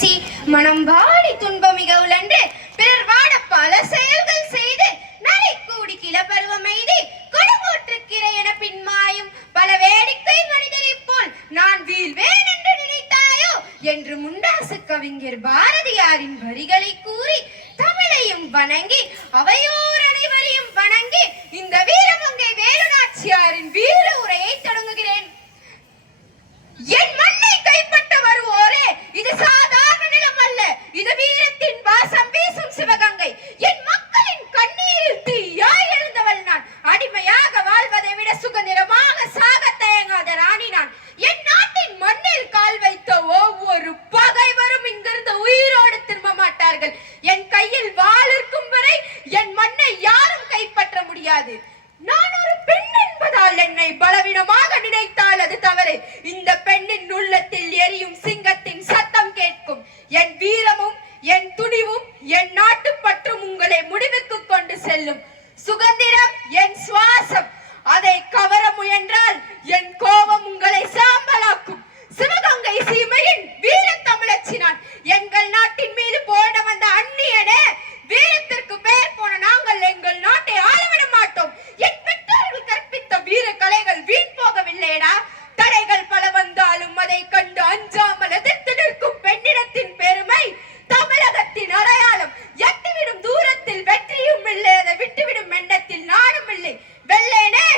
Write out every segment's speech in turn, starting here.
பேசி மனம் வாடி துன்பமிக உழன்று பிறர் வாட பல செயல்கள் செய்து நரை கூடி கிளப்பருவம் எய்தி கொடுமூற்றுக்கிறை என பின்மாயும் பல வேடிக்கை மனிதரை போல் நான் வீழ்வேன் என்று நினைத்தாயோ என்று முண்டாசு கவிஞர் பாரதியாரின் வரிகளை கூறி தமிழையும் வணங்கி அவையோர் அனைவரையும் வணங்கி இந்த வீரமங்கை வேலுநாச்சியாரின் வீர உரையை தொடங்குகிறேன். என் மண்ணை கைப்பற்ற வருவோரே, இது சாதாரண நிலம் அல்ல, இது வீரத்தின் வாசம் வீசும் சிவகங்கை. என் மக்களின் கண்ணீரில் தீயாய் எழுந்தவள் நான். அடிமையாக வாழ்வதை விட சுதந்திரமாக சாக தயங்காத ராணி நான். என் நாட்டின் மண்ணில் கால் வைத்த ஒவ்வொரு பகைவரும் இங்கிருந்து உயிரோடு திரும்ப மாட்டார்கள். என் கையில் வாள் இருக்கும் வரை என் மண்ணை யாரும் கைப்பற்ற முடியாது. நான் ஒரு பெண் என்பதால் என்னை பலவீனமாக நினைத்தால் அது தவறு. இந்த பெண்ணின் உள்ளத்தில் எரியும் சிங்கத்தின் சத்தம் கேட்கும். என் வீரமும் என் துணிவும் என் நாட்டு பற்றும் உங்களை முடிவுக்கு கொண்டு செல்லும். சுதந்திரம் என் சுவாசம். அதை கவர முயன்றால் என் கோபம் உங்களை சாம்பலாக்கும். சிவகங்கை சீமையின் வீர தமிழச்சி நான். எங்கள் நாட்டின் மீது போட வந்த அந்நியனே, வீரத்திற்கு பெயர் போன நாங்கள் எங்கள் நாட்டை ஆளவிட மாட்டோம். என் பெற்றோர்கள் கற்பித்த வீர கலைகள் வீண் போகவில்லையடா. தடைகள் பல வந்தாலும் அதை கண்டு அஞ்சாமல் எதிர்த்து நிற்கும் பெண்ணிடத்தின் பெருமை தமிழகத்தின் அடையாளம். எட்டிவிடும் தூரத்தில் வெற்றியும் இல்லை, அதை விட்டுவிடும் எண்ணத்தில் நானும் இல்லை. வெள்ளேனே,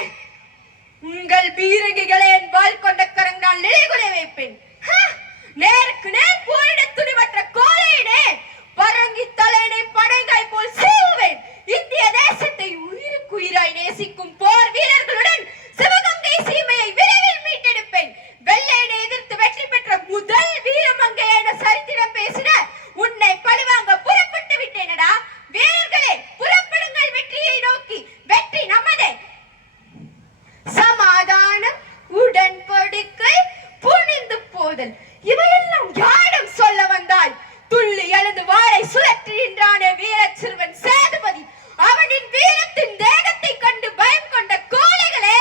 உங்கள் பீரங்கிகளை என் வாள் கொண்ட கரங்களால் நிலைகுலை வைப்பேன். நேருக்கு நேர் போரிட துணிவற்ற கோழையினே, பரங்கி தலையினை படைங்காய் போல் சீவுவேன். இந்திய தேசத்தை உயிருக்கு உயிராய் நேசிக்கும் போர் வீரர்களுடன் சிவகங்கை சீமையை விரைவில் மீட்டெடுப்பேன். வெள்ளையனை எதிர்த்து வெற்றி பெற்ற முதல் வீரமங்கை என சரித்திரம் பேசின உன்னை பழிவாங்க புறப்பட்டு விட்டேனடா. வீரர்களே, புறப்படுங்கள் வெற்றியை நோக்கி. வெற்றி நமதே. சமாதானம், உடன்படிக்கை, புனிந்து போதல், இவையெல்லாம் யாரிடம் சொல்ல வந்தாய்? துள்ளி எழுந்து வாளை சுழற்றுகின்றானே வீர சிறுவன் சேதுபதி. அவனின் வீரத்தின் தேகத்தை கண்டு பயம் கொண்ட கோழைகளே,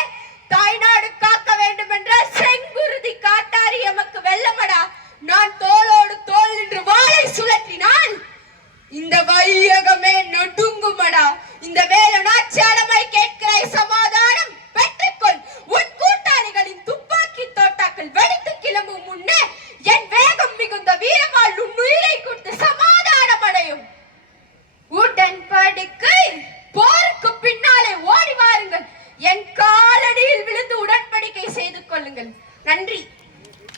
தாய்நாடு காக்க வேண்டும் என்றால் செங்குருதி காட்டாரி எமக்கு வெல்லமடா. நான் தோளோடு தோள் நின்று வாளை சுழற்றினால் இந்த வையகமே நடுங்குமடா. இந்த வேலுநாச்சியாரமாய் கேட்கிறாய் சமாதானம்? பெற்றுக்கொள். உன் கூட்டாளிகளின் துப்பாக்கி தோட்டாக்கள் வெடித்து கிளம்பும் முன்னே என் வேகம் மிகுந்த வீரமா